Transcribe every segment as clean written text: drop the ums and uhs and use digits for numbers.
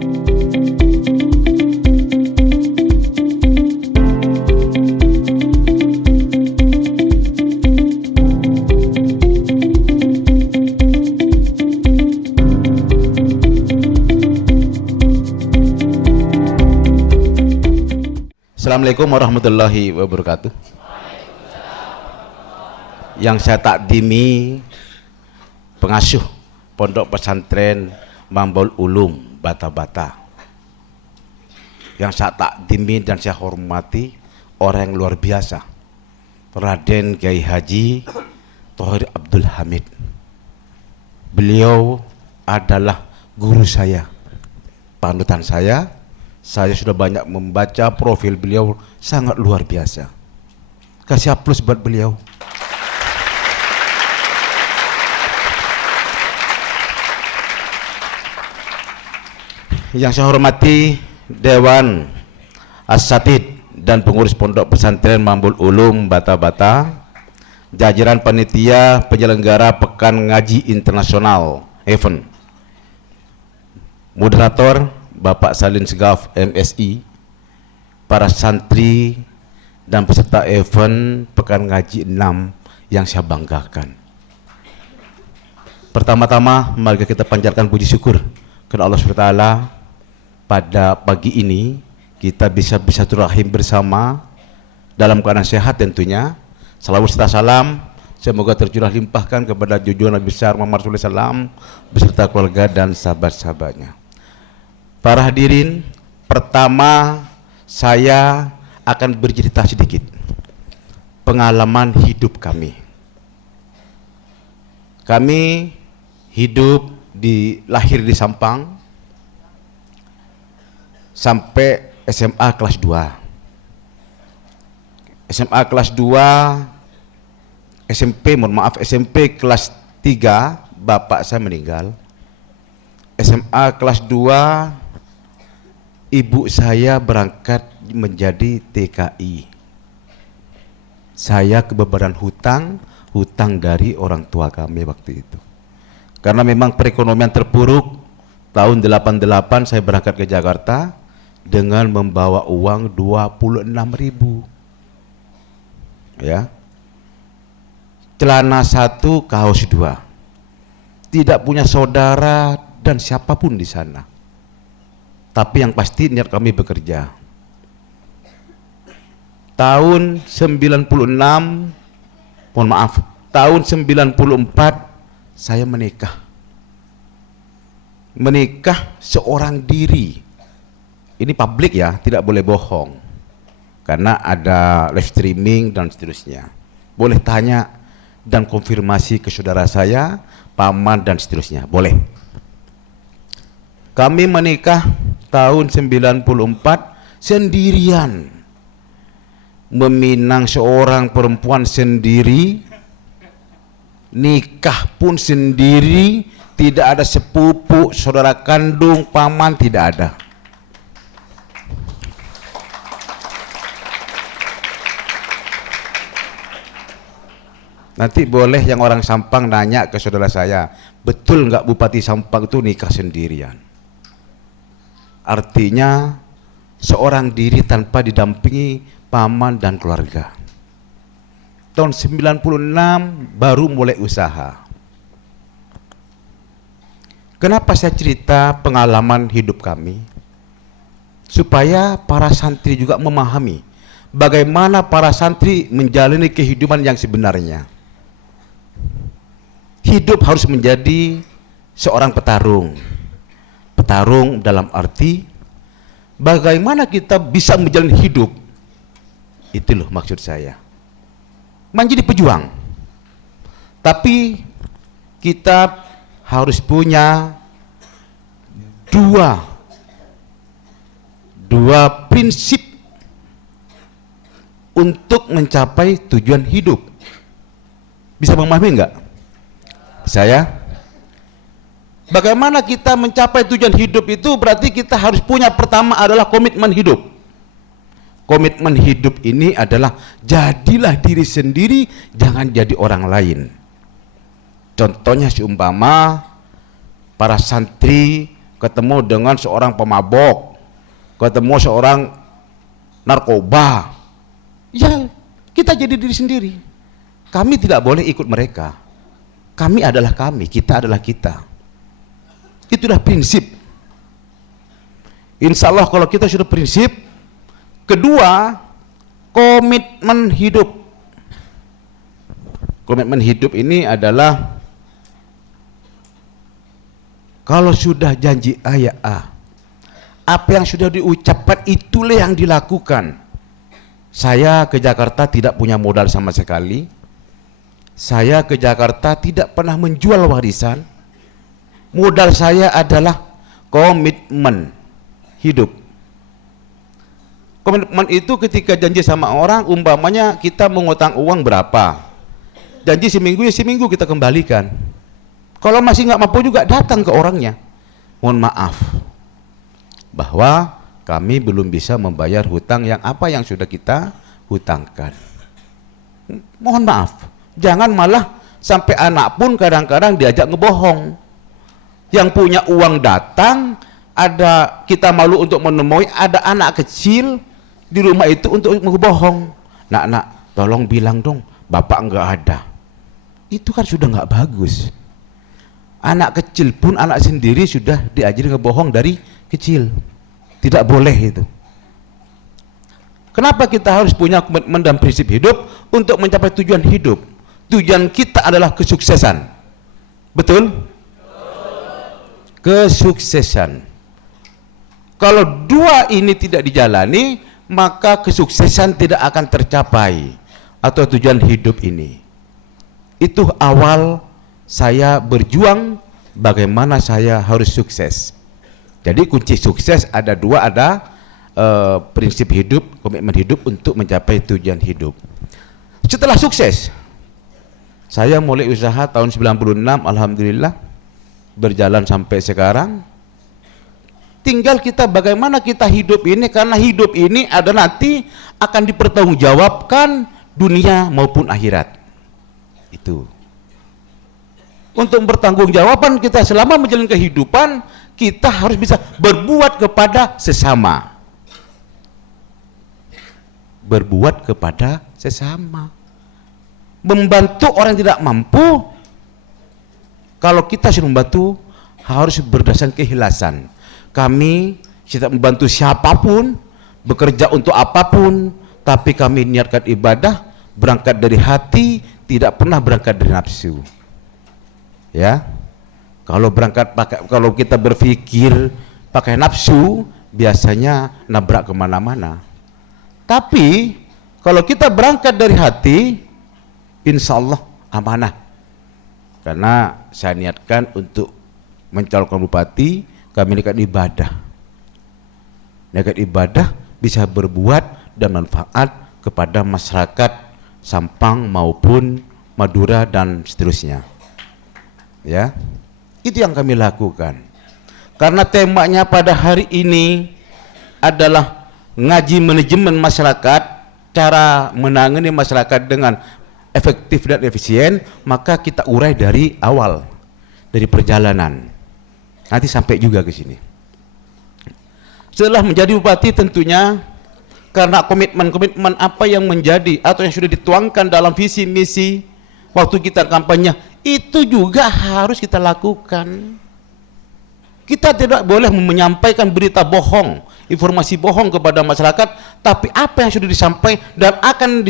Assalamualaikum warahmatullahi wabarakatuh. Yang saya takdimi pengasuh Pondok Pesantren Mambul Ulum Bata-Bata. Yang saya takdimi dan saya hormati orang yang luar biasa, Raden Kiai Haji Thohir Abdul Hamid. Beliau adalah guru saya, panutan saya. Saya sudah banyak membaca profil beliau, sangat luar biasa. Kasih aplaus buat beliau. Yang saya hormati Dewan As-Satid dan pengurus Pondok Pesantren Mambul Ulum Bata-Bata, jajaran panitia penyelenggara Pekan Ngaji Internasional event, moderator Bapak Salin Segaf MSI, para santri dan peserta event Pekan Ngaji 6 yang saya banggakan. Pertama-tama mari kita panjatkan puji syukur kepada Allah SWT. Pada pagi ini kita bisa bersilaturahim bersama dalam keadaan sehat tentunya. Salawat serta salam semoga tercurah limpahkan kepada junjungan Nabi besar Muhammad SAW beserta keluarga dan sahabat-sahabatnya. Para hadirin, pertama saya akan bercerita sedikit pengalaman hidup kami. Kami hidup lahir di Sampang sampai SMA kelas 2. SMA kelas 2, SMP kelas 3 bapak saya meninggal. SMA kelas 2 ibu saya berangkat menjadi TKI. Saya kebebaran hutang dari orang tua kami waktu itu. Karena memang perekonomian terpuruk, tahun 88 saya berangkat ke Jakarta dengan membawa uang 26.000. Ya. Celana 1, kaos 2. Tidak punya saudara dan siapapun di sana. Tapi yang pasti niat kami bekerja. Tahun 96, tahun 94 saya menikah. Menikah seorang diri. Ini publik ya, tidak boleh bohong. Karena ada live streaming dan seterusnya. Boleh tanya dan konfirmasi ke saudara saya, paman dan seterusnya, boleh. Kami menikah tahun 94 sendirian, meminang seorang perempuan sendiri, nikah pun sendiri, tidak ada sepupu, saudara kandung, paman, tidak ada. Nanti boleh yang orang Sampang nanya ke saudara saya, betul nggak Bupati Sampang itu nikah sendirian? Artinya seorang diri tanpa didampingi paman dan keluarga. Tahun 96 baru mulai usaha. Kenapa saya cerita pengalaman hidup kami? Supaya para santri juga memahami bagaimana para santri menjalani kehidupan yang sebenarnya. Hidup harus menjadi seorang petarung. Petarung dalam arti bagaimana kita bisa menjalani hidup. Itu loh maksud saya. Menjadi pejuang. Tapi kita harus punya dua prinsip untuk mencapai tujuan hidup. Bisa memahami enggak? Saya bagaimana kita mencapai tujuan hidup itu berarti kita harus punya, pertama adalah komitmen hidup. Komitmen hidup ini adalah jadilah diri sendiri, jangan jadi orang lain. Contohnya seumpama para santri ketemu dengan seorang pemabok, ketemu seorang narkoba, ya kita jadi diri sendiri. Kami tidak boleh ikut mereka. Kami adalah kami, kita adalah kita. Itulah prinsip. Insya Allah kalau kita sudah prinsip. Kedua, komitmen hidup. Komitmen hidup ini adalah kalau sudah janji A ya A, apa yang sudah diucapkan itulah yang dilakukan. Saya ke Jakarta tidak punya modal sama sekali. Saya ke Jakarta tidak pernah menjual warisan. Modal saya adalah komitmen hidup. Komitmen itu ketika janji sama orang, umpamanya kita mengutang uang berapa, janji seminggu ya seminggu kita kembalikan. Kalau masih nggak mampu juga datang ke orangnya, mohon maaf bahwa kami belum bisa membayar hutang yang apa yang sudah kita hutangkan. Mohon maaf, jangan malah sampai anak pun kadang-kadang diajak ngebohong. Yang punya uang datang, ada kita malu untuk menemui, ada anak kecil di rumah itu untuk ngebohong. Nak, tolong bilang dong, bapak nggak ada. Itu kan sudah nggak bagus. Anak kecil pun anak sendiri sudah diajari ngebohong dari kecil. Tidak boleh itu. Kenapa kita harus punya komitmen dan prinsip hidup untuk mencapai tujuan hidup? Tujuan kita adalah kesuksesan. Betul? Kesuksesan. Kalau dua ini tidak dijalani, maka kesuksesan tidak akan tercapai atau tujuan hidup ini. Itu awal saya berjuang bagaimana saya harus sukses. Jadi kunci sukses ada dua, ada prinsip hidup, komitmen hidup untuk mencapai tujuan hidup. Setelah sukses, saya mulai usaha tahun 96, alhamdulillah berjalan sampai sekarang. Tinggal kita bagaimana kita hidup ini, karena hidup ini ada nanti akan dipertanggungjawabkan dunia maupun akhirat. Itu. Untuk bertanggung-jawaban kita selama menjalani kehidupan, kita harus bisa berbuat kepada sesama. Berbuat kepada sesama. Membantu orang yang tidak mampu. Kalau kita sudah membantu, harus berdasarkan keikhlasan. Kami tidak membantu siapapun, bekerja untuk apapun, tapi kami niatkan ibadah, berangkat dari hati, tidak pernah berangkat dari nafsu. Ya, kalau berangkat pakai, kalau kita berpikir pakai nafsu, biasanya nabrak kemana-mana. Tapi kalau kita berangkat dari hati, insya Allah amanah. Karena saya niatkan untuk mencalonkan bupati, kami niatkan ibadah. Niatkan ibadah bisa berbuat dan manfaat kepada masyarakat Sampang maupun Madura dan seterusnya. Ya, itu yang kami lakukan. Karena temanya pada hari ini adalah ngaji manajemen masyarakat, cara menangani masyarakat dengan efektif dan efisien, maka kita urai dari awal, dari perjalanan. Nanti sampai juga ke sini. Setelah menjadi bupati tentunya karena komitmen-komitmen apa yang menjadi atau yang sudah dituangkan dalam visi misi waktu kita kampanye, itu juga harus kita lakukan. Kita tidak boleh menyampaikan berita bohong, informasi bohong kepada masyarakat, tapi apa yang sudah disampaikan dan akan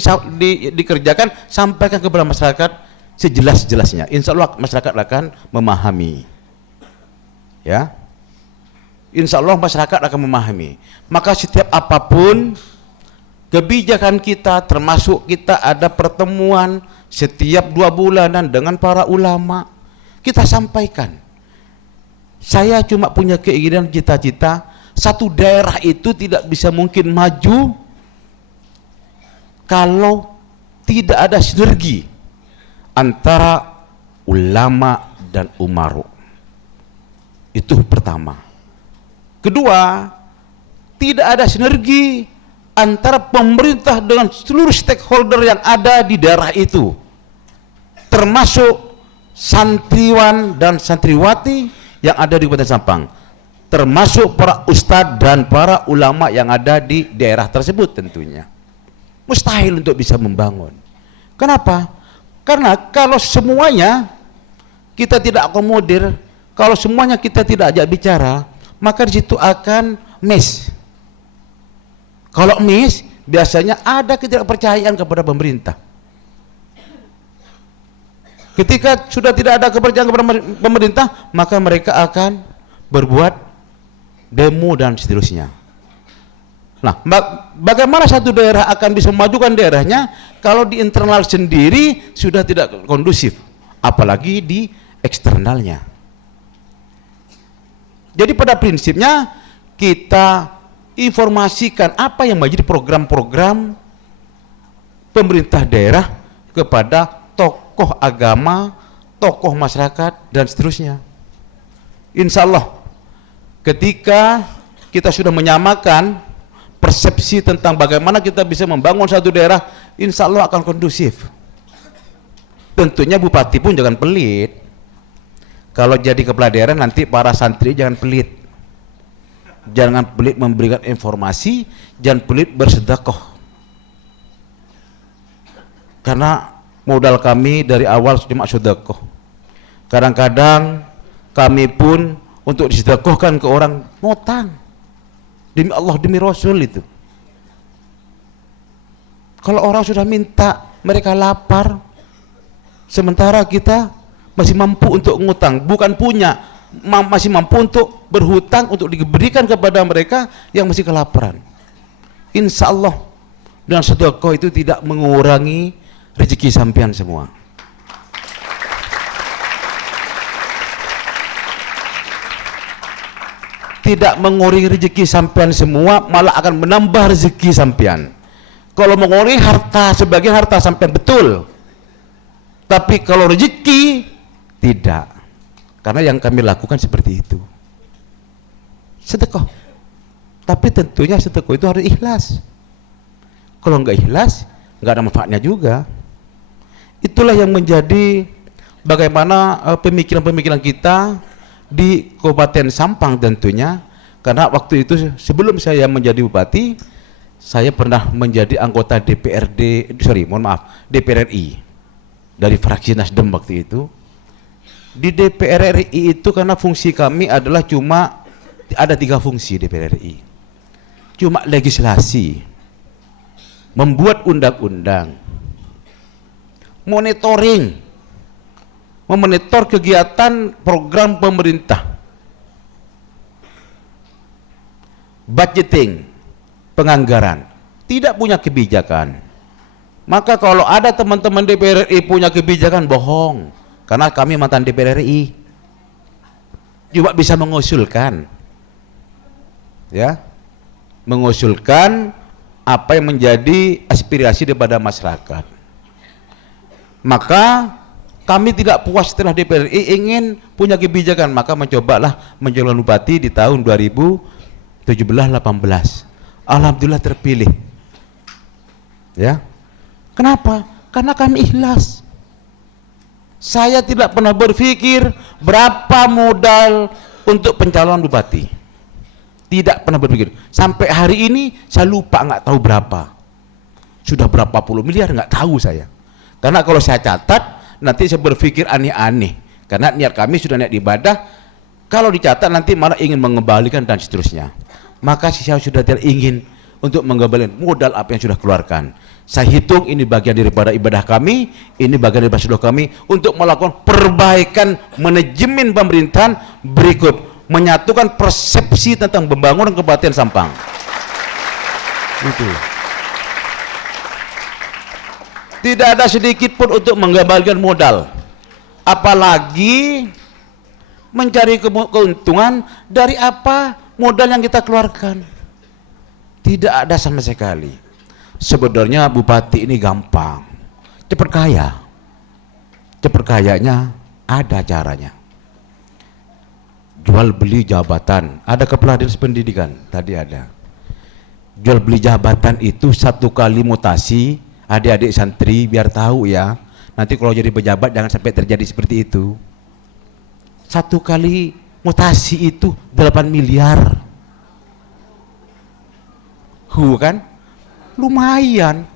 dikerjakan, sampaikan kepada masyarakat sejelas-jelasnya. Insya Allah masyarakat akan memahami. Ya, insya Allah masyarakat akan memahami. Maka setiap apapun kebijakan kita, termasuk kita ada pertemuan setiap 2 bulanan dengan para ulama, kita sampaikan. Saya cuma punya keinginan, cita-cita satu daerah itu tidak bisa mungkin maju kalau tidak ada sinergi antara ulama dan umaru. Itu pertama. Kedua, tidak ada sinergi antara pemerintah dengan seluruh stakeholder yang ada di daerah itu, termasuk santriwan dan santriwati yang ada di Kabupaten Sampang. termasuk para ustadz dan para ulama yang ada di daerah tersebut tentunya. Mustahil untuk bisa membangun. Kenapa? Karena kalau semuanya kita tidak akomodir, kalau semuanya kita tidak ajak bicara, maka di situ akan miss. Kalau miss, biasanya ada ketidakpercayaan kepada pemerintah. Ketika sudah tidak ada kepercayaan kepada pemerintah, maka mereka akan berbuat demo dan seterusnya. Nah, bagaimana satu daerah akan bisa memajukan daerahnya kalau di internal sendiri sudah tidak kondusif, apalagi di eksternalnya. Jadi pada prinsipnya kita informasikan apa yang menjadi program-program pemerintah daerah kepada tokoh agama, tokoh masyarakat, dan seterusnya. Insya Allah ketika kita sudah menyamakan persepsi tentang bagaimana kita bisa membangun satu daerah, insya Allah akan kondusif. Tentunya bupati pun jangan pelit. Kalau jadi kepala daerah nanti para santri jangan pelit. Jangan pelit memberikan informasi, jangan pelit bersedekah. Karena modal kami dari awal cuma sedekah. Kadang-kadang kami pun untuk disedekahkan ke orang ngutang. Demi Allah, demi Rasul itu. Kalau orang sudah minta, mereka lapar. Sementara kita masih mampu untuk ngutang, bukan punya, masih mampu untuk berhutang untuk diberikan kepada mereka yang masih kelaparan. Insya Allah dengan sedekah itu tidak mengurangi rezeki sampean semua. Tidak mengurangi rezeki sampean semua, malah akan menambah rezeki sampean. Kalau mengurangi harta, sebagian harta sampean betul, tapi kalau rezeki tidak. Karena yang kami lakukan seperti itu, sedekah. Tapi tentunya sedekah itu harus ikhlas. Kalau nggak ikhlas, nggak ada manfaatnya juga. Itulah yang menjadi bagaimana pemikiran-pemikiran kita di Kabupaten Sampang tentunya. Karena waktu itu sebelum saya menjadi bupati, saya pernah menjadi anggota DPR RI dari fraksi Nasdem waktu itu. Di DPR RI itu karena fungsi kami adalah cuma ada 3 fungsi DPR RI. Cuma legislasi, membuat undang-undang, monitoring, memonitor kegiatan program pemerintah, budgeting, penganggaran. Tidak punya kebijakan. Maka kalau ada teman-teman DPR RI punya kebijakan, bohong. Karena kami mantan DPR RI, cuma bisa mengusulkan, ya, mengusulkan apa yang menjadi aspirasi daripada masyarakat. Maka kami tidak puas setelah DPR RI ingin punya kebijakan, maka mencobalah menjadi bupati di tahun 2017-18. Alhamdulillah terpilih. Ya, kenapa? Karena kami ikhlas. Saya tidak pernah berpikir berapa modal untuk pencalonan bupati. Tidak pernah berpikir. Sampai hari ini saya lupa, nggak tahu berapa. Sudah berapa puluh miliar nggak tahu saya. Karena kalau saya catat nanti saya berpikir aneh-aneh. Karena niat kami sudah niat ibadah. Kalau dicatat nanti malah ingin mengembalikan dan seterusnya. Maka saya sudah tidak ingin untuk mengembalikan modal apa yang sudah keluarkan. Saya hitung ini bagian daripada ibadah kami, ini bagian daripada sedekah kami untuk melakukan perbaikan manajemen pemerintahan berikut, menyatukan persepsi tentang pembangunan Kabupaten Sampang. Itu. Tidak ada sedikit pun untuk mengembalikan modal, apalagi mencari keuntungan dari apa modal yang kita keluarkan. Tidak ada sama sekali. Sebenarnya bupati ini gampang, cepat kaya. Cepat kayanya ada caranya. Jual beli jabatan, ada kepala dinas pendidikan, tadi ada. Jual beli jabatan itu 1 kali mutasi, adik-adik santri biar tahu ya. Nanti kalau jadi pejabat jangan sampai terjadi seperti itu. 1 kali mutasi itu 8 miliar. Kan? Lumayan.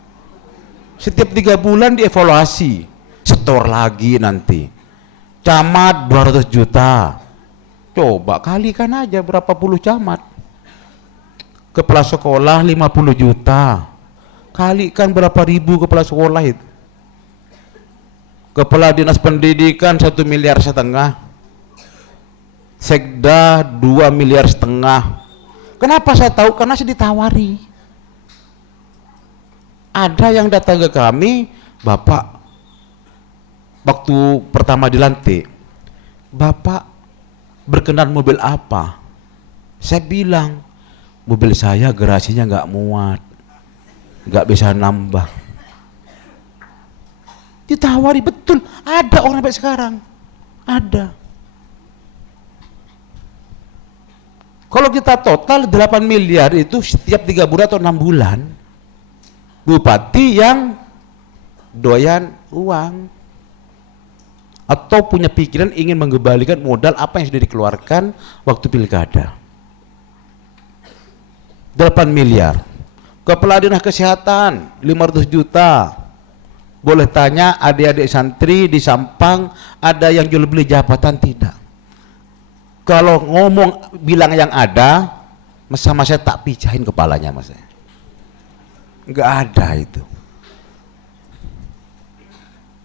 Setiap 3 bulan dievaluasi, setor lagi nanti. Camat 200 juta. Coba kalikan aja berapa puluh camat. Kepala sekolah 50 juta. Kalikan berapa ribu kepala sekolah itu. Kepala dinas pendidikan 1,5 miliar. Sekda 2,5 miliar. Kenapa saya tahu? Karena saya ditawari. Ada yang datang ke kami, Bapak, waktu pertama dilantik, Bapak berkenan mobil apa? Saya bilang, mobil saya garasinya nggak muat, nggak bisa nambah. Ditawari, betul, ada orang sampai sekarang, ada. Kalau kita total 8 miliar itu setiap 3 bulan atau 6 bulan, bupati yang doyan uang atau punya pikiran ingin mengembalikan modal apa yang sudah dikeluarkan waktu pilkada. 8 miliar. Kepala dinas kesehatan 500 juta. Boleh tanya adik-adik santri di Sampang ada yang jual beli jabatan tidak? Kalau ngomong bilang yang ada, sama saya tak pijahin kepalanya mas. Nggak ada itu.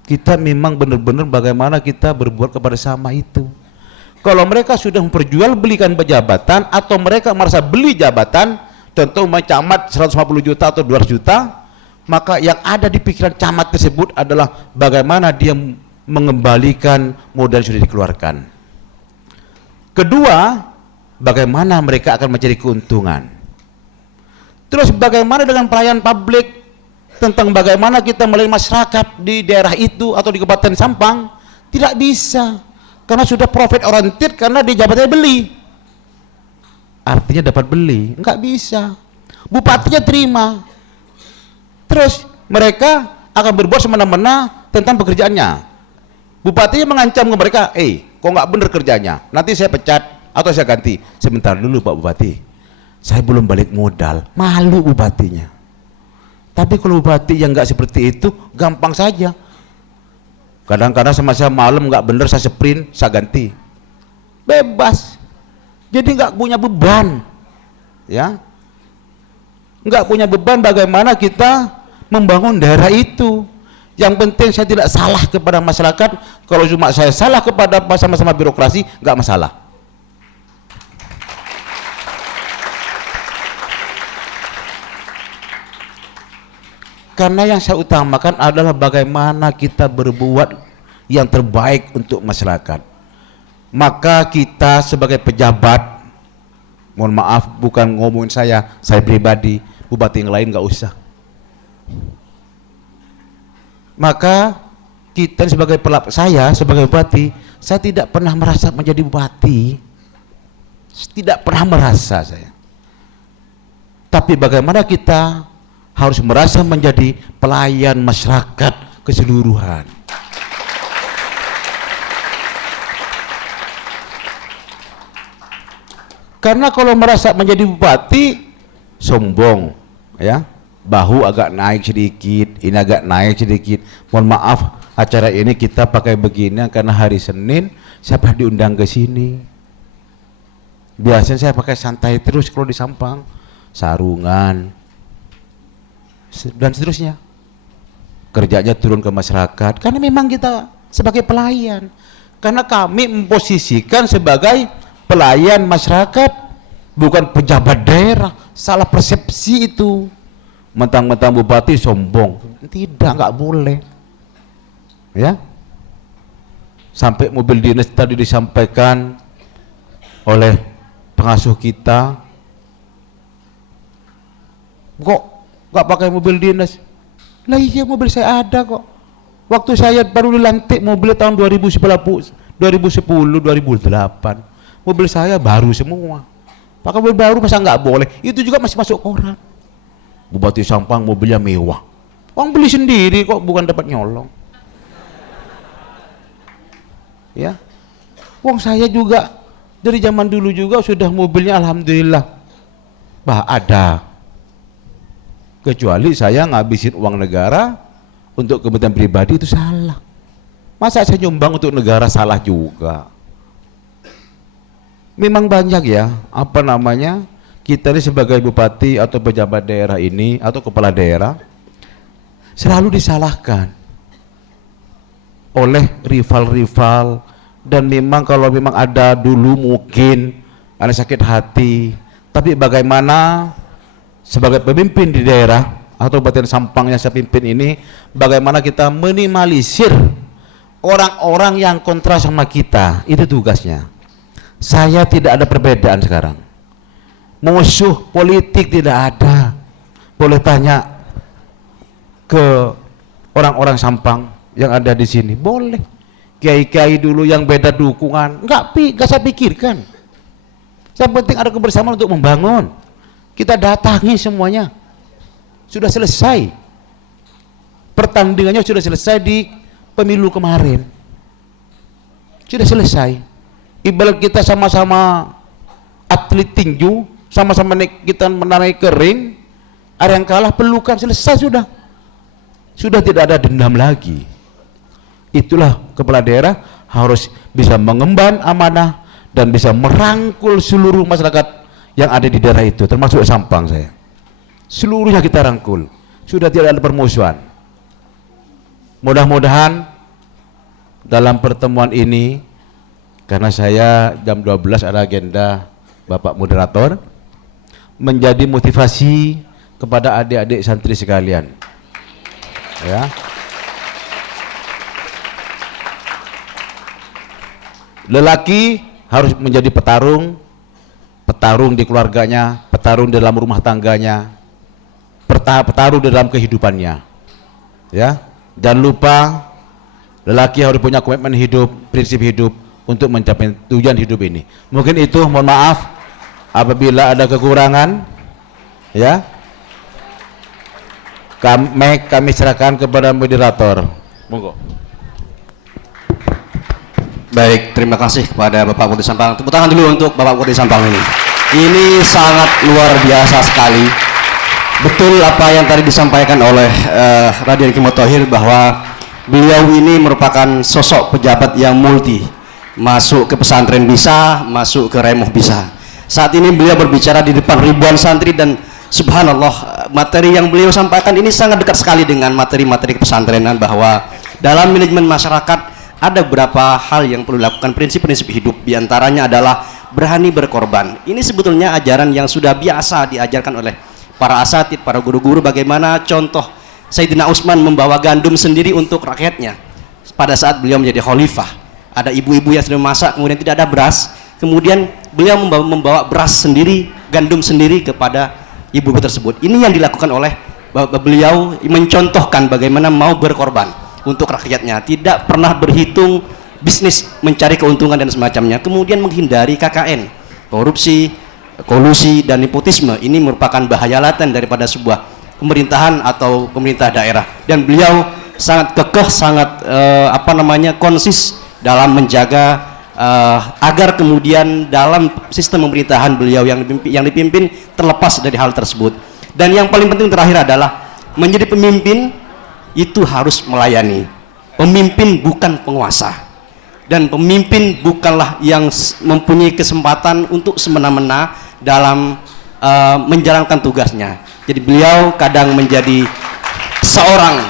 Kita memang benar-benar bagaimana kita berbuat kepada sama itu. Kalau mereka sudah memperjualbelikan jabatan atau mereka merasa beli jabatan, contoh camat 150 juta atau 200 juta, maka yang ada di pikiran camat tersebut adalah bagaimana dia mengembalikan modal yang sudah dikeluarkan. Kedua, bagaimana mereka akan mencari keuntungan. Terus bagaimana dengan pelayanan publik, tentang bagaimana kita melayani masyarakat di daerah itu atau di Kabupaten Sampang? Tidak bisa, karena sudah profit oriented, karena di jabatannya beli. Artinya dapat beli, nggak bisa. Bupatinya terima. Terus mereka akan berbuat semena-mena tentang pekerjaannya. Bupatinya mengancam ke mereka, kok nggak bener kerjanya, nanti saya pecat atau saya ganti. Sebentar dulu Pak Bupati, saya belum balik modal. Malu bupatinya. Tapi kalau bupati yang nggak seperti itu, gampang saja. Kadang-kadang sama saya malam nggak bener, saya sprint, saya ganti. Bebas. Jadi nggak punya beban, ya. Nggak punya beban bagaimana kita membangun daerah itu. Yang penting saya tidak salah kepada masyarakat. Kalau cuma saya salah kepada sama-sama birokrasi, nggak masalah. Karena yang saya utamakan adalah bagaimana kita berbuat yang terbaik untuk masyarakat. Maka kita sebagai pejabat, mohon maaf bukan ngomongin saya pribadi, bupati yang lain nggak usah. Maka kita sebagai saya sebagai bupati, saya tidak pernah merasa menjadi bupati, tidak pernah merasa saya. Tapi bagaimana kita harus merasa menjadi pelayan masyarakat keseluruhan. Karena kalau merasa menjadi bupati sombong, ya, bahu agak naik sedikit, ini agak naik sedikit. Mohon maaf, acara ini kita pakai begini karena hari Senin saya pernah diundang ke sini. Biasanya saya pakai santai terus kalau di Sampang, sarungan dan seterusnya. Kerjanya turun ke masyarakat karena memang kita sebagai pelayan. Karena kami memposisikan sebagai pelayan masyarakat, bukan pejabat daerah. Salah persepsi itu. Mentang-mentang bupati sombong. Tidak, nggak boleh. Ya. Sampai mobil dinas tadi disampaikan oleh pengasuh kita, kok nggak pakai mobil dinas? Lah iya, mobil saya ada kok. Waktu saya baru dilantik mobil tahun 2010, 2008. Mobil saya baru semua. Pakai mobil baru masa nggak boleh? Itu juga masih masuk koran. Bupati Sampang mobilnya mewah. Orang beli sendiri kok, bukan dapat nyolong. Ya. Wong saya juga Dari zaman dulu juga sudah mobilnya alhamdulillah ada. Kecuali saya ngabisin uang negara untuk kepentingan pribadi, itu salah. Masa saya nyumbang untuk negara, salah juga. Memang banyak ya, apa namanya, kita ini sebagai bupati atau pejabat daerah ini atau kepala daerah selalu disalahkan oleh rival-rival. Dan memang kalau memang ada dulu mungkin ada sakit hati, tapi bagaimana sebagai pemimpin di daerah atau Kabupaten Sampang yang saya pimpin ini, bagaimana kita minimalisir orang-orang yang kontra sama kita, itu tugasnya. Saya tidak ada perbedaan sekarang, musuh politik tidak ada. Boleh tanya ke orang-orang Sampang yang ada di sini, boleh. Kiai-kiai dulu yang beda dukungan, enggak saya pikirkan. Yang penting ada kebersamaan untuk membangun. Kita datangi semuanya. Sudah selesai. Pertandingannya sudah selesai di pemilu kemarin. Sudah selesai. Ibarat kita sama-sama atlet tinju, sama-sama kita menarik ke ring, ada yang kalah pelukan, selesai sudah. Sudah tidak ada dendam lagi. Itulah kepala daerah harus bisa mengemban amanah dan bisa merangkul seluruh masyarakat yang ada di daerah itu, termasuk Sampang saya. Seluruhnya kita rangkul. Sudah tidak ada permusuhan. Mudah-mudahan dalam pertemuan ini, karena saya jam 12 ada agenda Bapak Moderator, menjadi motivasi kepada adik-adik santri sekalian. Ya. Lelaki harus menjadi petarung di keluarganya, petarung dalam rumah tangganya, petarung dalam kehidupannya. Ya, jangan lupa lelaki harus punya komitmen hidup, prinsip hidup untuk mencapai tujuan hidup ini. Mungkin itu, mohon maaf apabila ada kekurangan. Ya, kami serahkan kepada moderator. Monggo. Baik, terima kasih kepada Bapak Bupati Sampang. Tepuk tangan dulu untuk Bapak Bupati Sampang ini. Ini sangat luar biasa sekali. Betul apa yang tadi disampaikan oleh Raden Kiai Thohir, bahwa beliau ini merupakan sosok pejabat yang multi. Masuk ke pesantren bisa, masuk ke remuh bisa. Saat ini beliau berbicara di depan ribuan santri dan subhanallah, materi yang beliau sampaikan ini sangat dekat sekali dengan materi-materi pesantrenan, bahwa dalam manajemen masyarakat ada beberapa hal yang perlu dilakukan, prinsip-prinsip hidup. Diantaranya adalah berani berkorban. Ini sebetulnya ajaran yang sudah biasa diajarkan oleh para asatid, para guru-guru. Bagaimana contoh Sayyidina Utsman membawa gandum sendiri untuk rakyatnya pada saat beliau menjadi khalifah. Ada ibu-ibu yang sedang masak, kemudian tidak ada beras, kemudian beliau membawa beras sendiri, gandum sendiri kepada ibu-ibu tersebut. Ini yang dilakukan oleh beliau, mencontohkan bagaimana mau berkorban untuk rakyatnya, tidak pernah berhitung bisnis, mencari keuntungan dan semacamnya. Kemudian menghindari KKN, korupsi, kolusi dan nepotisme. Ini merupakan bahaya laten daripada sebuah pemerintahan atau pemerintah daerah. Dan beliau sangat kekeh, sangat konsis dalam menjaga agar kemudian dalam sistem pemerintahan beliau yang dipimpin terlepas dari hal tersebut. Dan yang paling penting terakhir adalah menjadi pemimpin itu harus melayani. Pemimpin bukan penguasa, dan pemimpin bukanlah yang mempunyai kesempatan untuk semena-mena dalam menjalankan tugasnya. Jadi beliau kadang menjadi seorang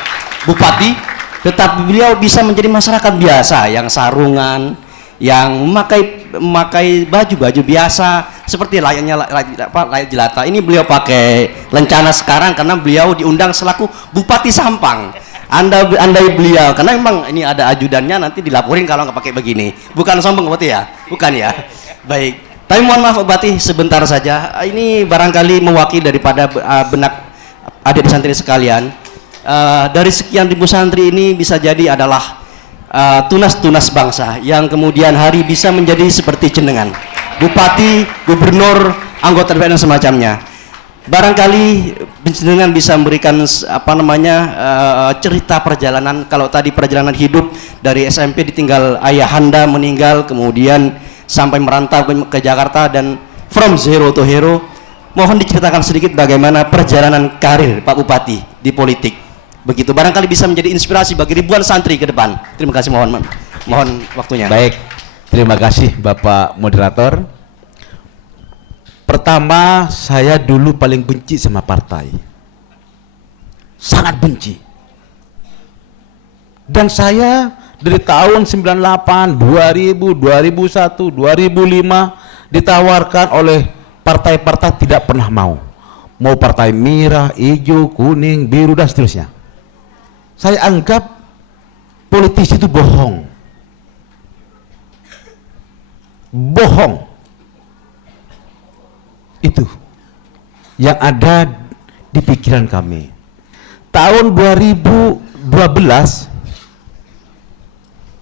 bupati, tetapi beliau bisa menjadi masyarakat biasa yang sarungan, yang memakai baju-baju biasa seperti layaknya layak jelata. Ini beliau pakai lencana sekarang karena beliau diundang selaku Bupati Sampang. Andai beliau, karena memang ini ada ajudannya, nanti dilaporin kalau nggak pakai begini. Bukan sombong Bupati ya? Bukan ya? Baik. Tapi mohon maaf Bupati, sebentar saja. Ini barangkali mewakili daripada benak adik santri sekalian. Dari sekian ribu santri ini bisa jadi adalah tunas-tunas bangsa yang kemudian hari bisa menjadi seperti jenengan, bupati, gubernur, anggota DPR dan semacamnya. Barangkali jenengan bisa memberikan cerita perjalanan. Kalau tadi perjalanan hidup dari SMP ditinggal ayahanda meninggal, kemudian sampai merantau ke Jakarta dan from zero to hero. Mohon diceritakan sedikit bagaimana perjalanan karir Pak Bupati di politik. Begitu, barangkali bisa menjadi inspirasi bagi ribuan santri ke depan. Terima kasih, mohon waktunya. Baik, terima kasih Bapak Moderator. Pertama, saya dulu paling benci sama partai. Sangat benci. Dan saya dari tahun 98, 2000, 2001, 2005 ditawarkan oleh partai-partai tidak pernah mau. Mau partai merah, hijau, kuning, biru dan seterusnya. Saya anggap politisi itu bohong. Bohong. Itu yang ada di pikiran kami. Tahun 2012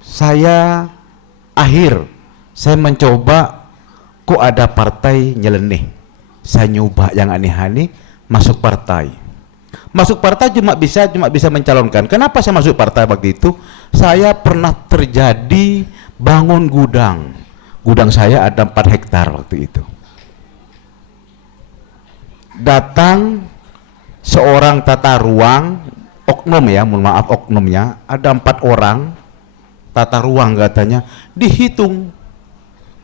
saya mencoba, kok ada partai nyeleneh. Saya nyoba yang aneh-aneh, masuk partai. Masuk partai cuma bisa mencalonkan. Kenapa saya masuk partai waktu itu? Saya pernah terjadi bangun gudang. Gudang saya ada 4 hektar waktu itu. Datang seorang tata ruang, oknum ya, mohon maaf oknumnya, ada 4 orang tata ruang katanya, dihitung,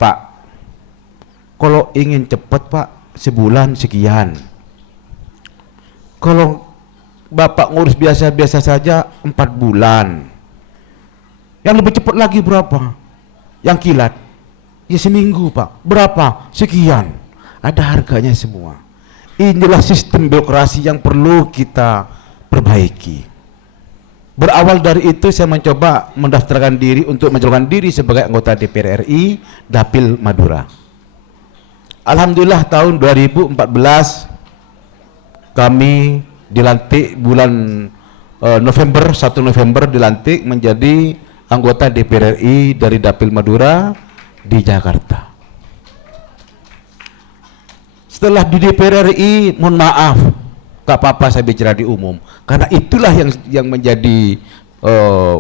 Pak, kalau ingin cepat Pak, sebulan sekian. Kalau Bapak ngurus biasa-biasa saja 4 bulan. Yang lebih cepat lagi berapa? Yang kilat? Ya seminggu Pak. Berapa? Sekian. Ada harganya semua. Inilah sistem birokrasi yang perlu kita perbaiki. Berawal dari itu saya mencoba mendaftarkan diri untuk mencalonkan diri sebagai anggota DPR RI Dapil Madura. Alhamdulillah tahun 2014 kami dilantik bulan November, 1 November dilantik menjadi anggota DPR RI dari Dapil Madura di Jakarta. Setelah di DPR RI, mohon maaf, gak apa-apa saya bicara di umum, karena itulah yang menjadi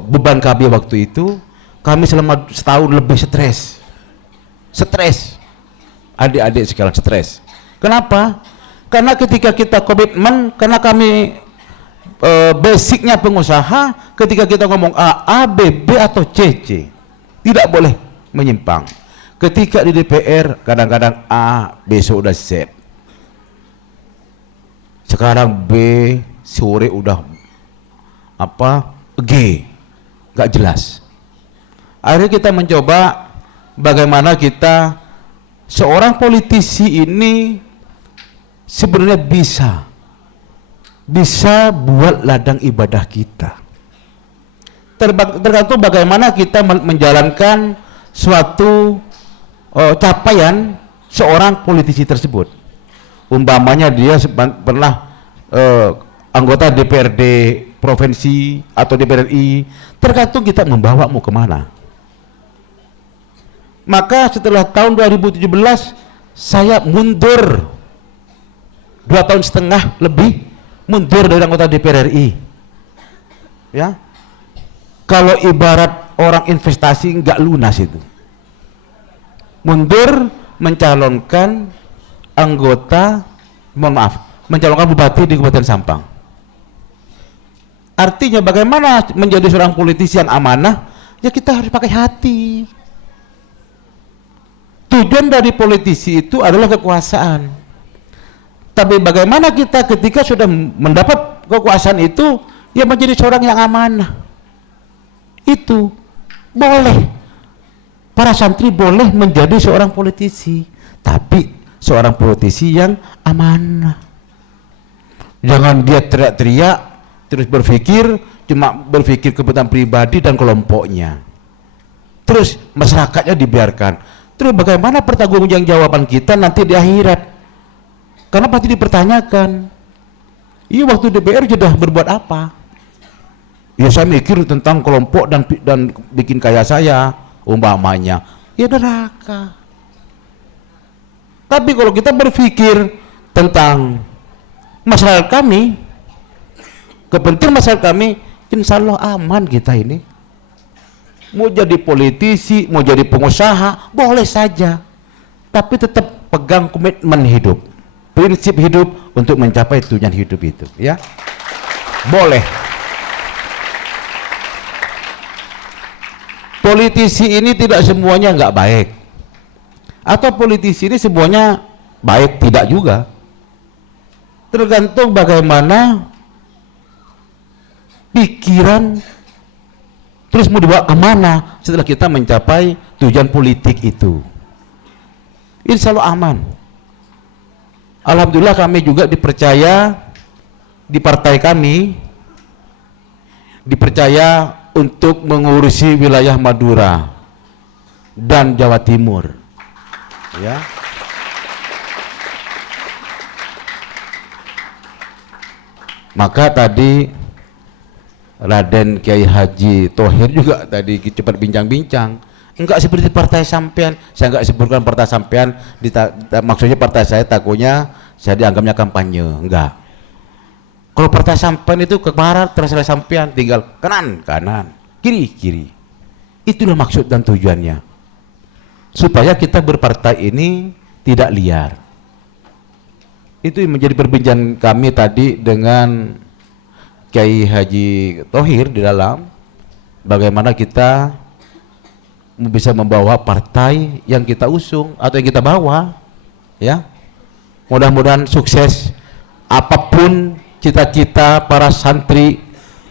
beban kami waktu itu. Kami selama setahun lebih stres, adik-adik sekalian stres. Kenapa? Karena ketika kita komitmen, karena kami basicnya pengusaha, ketika kita ngomong A, B, B atau C, tidak boleh menyimpang. Ketika di DPR kadang-kadang A, besok udah Z. Sekarang B, sore udah G, nggak jelas. Akhirnya kita mencoba bagaimana kita seorang politisi ini sebenarnya bisa buat ladang ibadah kita. Tergantung bagaimana kita menjalankan suatu capaian seorang politisi tersebut. Umpamanya dia pernah anggota DPRD provinsi atau DPR RI, tergantung kita membawamu kemana. Maka setelah tahun 2017 saya mundur 2,5 tahun lebih, mundur dari anggota DPR RI. Ya, kalau ibarat orang investasi nggak lunas itu, mundur mencalonkan anggota, mohon maaf, mencalonkan bupati di Kabupaten Sampang. Artinya bagaimana menjadi seorang politisi yang amanah? Ya kita harus pakai hati. Tujuan dari politisi itu adalah kekuasaan. Tapi bagaimana kita ketika sudah mendapat kekuasaan itu, ya menjadi seorang yang amanah. Itu boleh. Para santri boleh menjadi seorang politisi, tapi seorang politisi yang amanah. Jangan dia teriak-teriak terus cuma berpikir kepentingan pribadi dan kelompoknya, terus masyarakatnya dibiarkan. Terus bagaimana pertanggungjawaban kita nanti di akhirat? Karena pasti dipertanyakan. Iya, waktu DPR sudah berbuat apa? Ya saya mikir tentang kelompok dan bikin kaya saya umpamanya, ya neraka. Tapi kalau kita berpikir tentang masyarakat kami, kepentingan masyarakat kami, insya Allah aman kita ini. mau jadi politisi, mau jadi pengusaha, boleh saja. Tapi tetap pegang komitmen hidup, prinsip hidup untuk mencapai tujuan hidup itu, ya. Boleh. Politisi ini tidak semuanya nggak baik. Atau politisi ini semuanya baik, tidak juga. Tergantung bagaimana pikiran terus mau dibawa kemana setelah kita mencapai tujuan politik itu. Insya Allah aman. Alhamdulillah kami juga dipercaya di partai kami, dipercaya untuk mengurusi wilayah Madura dan Jawa Timur, ya. Maka tadi Raden Kiai Haji Thohir juga tadi cepat bincang-bincang, enggak seperti partai sampean. Saya enggak sebutkan partai sampean, maksudnya partai saya takutnya saya dianggapnya kampanye, enggak. Kalau partai sampean itu ke barat terserah sampean, tinggal kanan, kiri. Itulah maksud dan tujuannya. Supaya kita berpartai ini tidak liar. Itu yang menjadi perbincangan kami tadi dengan Kiai Haji Thohir di dalam bagaimana kita bisa membawa partai yang kita usung atau yang kita bawa, ya. Mudah-mudahan sukses. Apapun cita-cita para santri,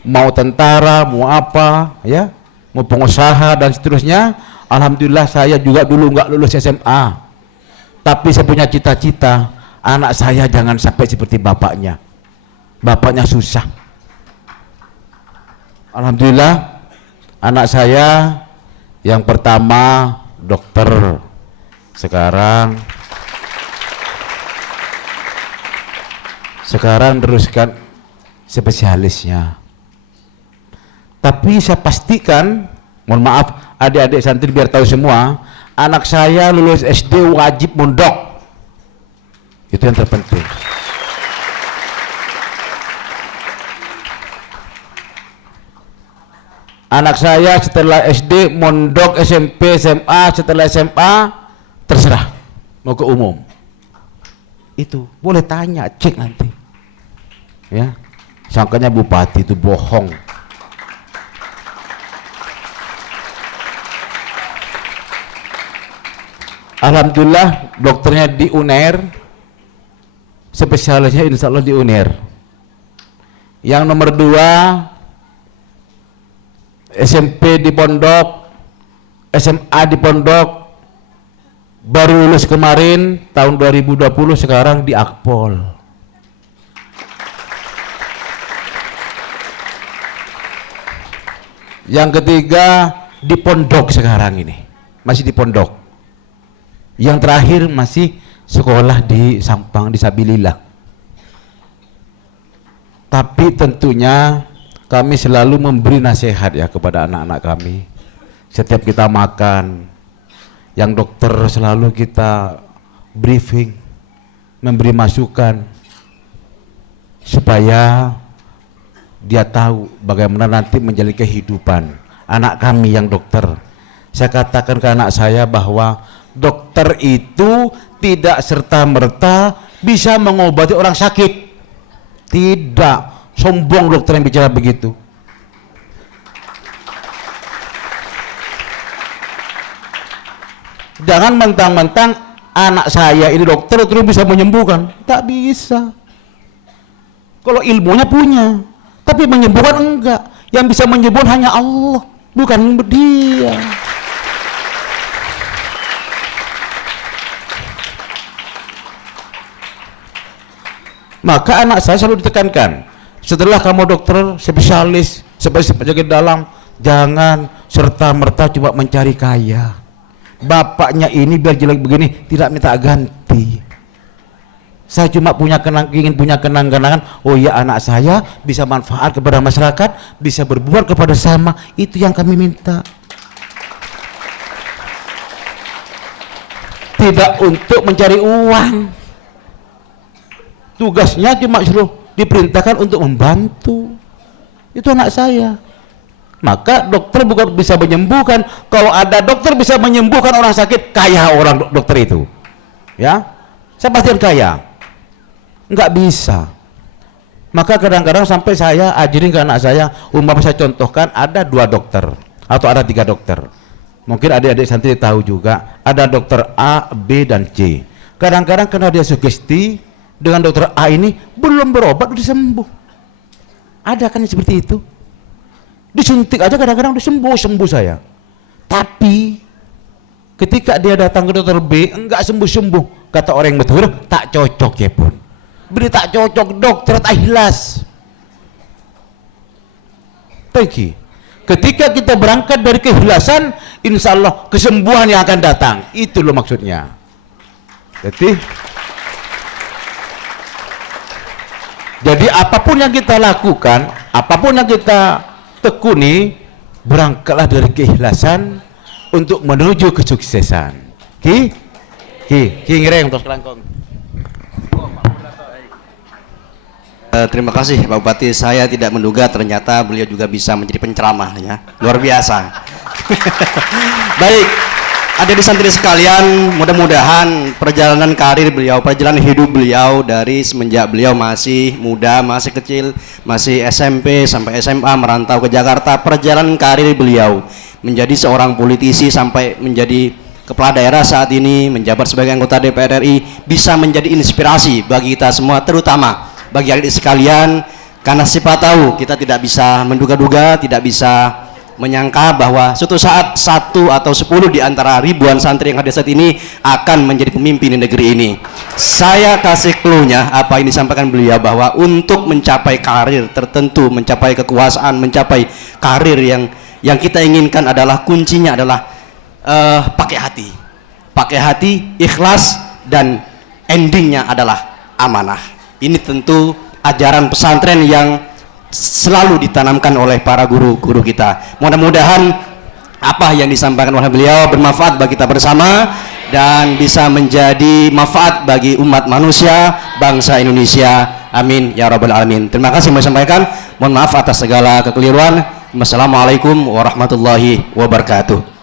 mau tentara, mau apa, ya, mau pengusaha dan seterusnya. Alhamdulillah saya juga dulu nggak lulus SMA, tapi saya punya cita-cita anak saya jangan sampai seperti bapaknya. Bapaknya susah. Alhamdulillah anak saya yang pertama dokter, sekarang teruskan spesialisnya. Tapi saya pastikan, mohon maaf adik-adik santri biar tahu semua, anak saya lulus SD wajib mondok. Itu yang terpenting. Anak saya setelah SD mondok, SMP, SMA, setelah SMA terserah mau ke umum. Itu boleh tanya, cek nanti, ya. Sangkanya bupati itu bohong. Alhamdulillah dokternya di UNER, spesialisnya insya Allah di UNER. Yang nomor 2 SMP di pondok, SMA di pondok, baru lulus kemarin tahun 2020, sekarang di Akpol. Yang ketiga di pondok sekarang ini, masih di pondok. Yang terakhir masih sekolah di Sampang Disabilillah. Tapi tentunya kami selalu memberi nasihat ya kepada anak-anak kami. Setiap kita makan, yang dokter selalu kita briefing, memberi masukan supaya dia tahu bagaimana nanti menjalani kehidupan. Anak kami yang dokter, saya katakan ke anak saya bahwa dokter itu tidak serta-merta bisa mengobati orang sakit. Tidak, sombong dokter yang bicara begitu. Jangan mentang-mentang anak saya ini dokter terus bisa menyembuhkan. Tak bisa. Kalau ilmunya punya, tapi menyembuhkan enggak. Yang bisa menyembuhkan hanya Allah, bukan dia. Maka anak saya selalu ditekankan, setelah kamu dokter spesialis sebagai penyakit dalam, jangan serta-merta coba mencari kaya. Bapaknya ini biar jelek begini tidak minta ganti. Saya cuma ingin punya kenang-kenangan. Oh ya, anak saya bisa manfaat kepada masyarakat, bisa berbuat kepada sama. Itu yang kami minta. Tidak untuk mencari uang. Tugasnya cuma suruh diperintahkan untuk membantu. Itu anak saya. Maka dokter bukan bisa menyembuhkan. Kalau ada dokter bisa menyembuhkan orang sakit, kaya orang dokter itu. Ya, saya pastikan kaya. Nggak bisa. Maka kadang-kadang sampai saya ajarin ke anak saya, umpama saya contohkan ada 2 dokter atau ada 3 dokter. Mungkin adik-adik santri tahu juga, ada dokter A, B, dan C. Kadang-kadang karena dia sugesti dengan dokter A ini belum berobat udah sembuh. Ada kan yang seperti itu? Disuntik aja kadang-kadang udah sembuh saya. Tapi ketika dia datang ke dokter B enggak sembuh-sembuh, kata orang yang betul, tak cocok ya pun. Beri tak cocok, dokter tak ikhlas. Pergi. Ketika kita berangkat dari keikhlasan, insya Allah kesembuhan yang akan datang. Itu loh maksudnya. Jadi apapun yang kita lakukan, apapun yang kita tekuni, berangkatlah dari keikhlasan untuk menuju kesuksesan. Ngereng terus kelangkong. Terima kasih Pak Bupati. Saya tidak menduga ternyata beliau juga bisa menjadi penceramah ya. Luar biasa. Baik, adik-adik santri sekalian, mudah-mudahan perjalanan karir beliau, perjalanan hidup beliau dari semenjak beliau masih muda, masih kecil, masih SMP sampai SMA merantau ke Jakarta, perjalanan karir beliau menjadi seorang politisi sampai menjadi kepala daerah saat ini, menjabat sebagai anggota DPR RI, bisa menjadi inspirasi bagi kita semua, terutama bagi adik sekalian, karena siapa tahu kita tidak bisa menduga-duga, tidak bisa menyangka bahwa suatu saat 1 atau 10 di antara ribuan santri yang hadir saat ini akan menjadi pemimpin di negeri ini. Saya kasih clue-nya apa yang disampaikan beliau, bahwa untuk mencapai karir tertentu, mencapai kekuasaan, mencapai karir yang kita inginkan adalah kuncinya adalah pakai hati, ikhlas, dan endingnya adalah amanah. Ini tentu ajaran pesantren yang selalu ditanamkan oleh para guru-guru kita. Mudah-mudahan apa yang disampaikan oleh beliau bermanfaat bagi kita bersama dan bisa menjadi manfaat bagi umat manusia, bangsa Indonesia. Amin ya rabbal alamin. Terima kasih saya sampaikan. Mohon maaf atas segala kekeliruan. Wassalamualaikum warahmatullahi wabarakatuh.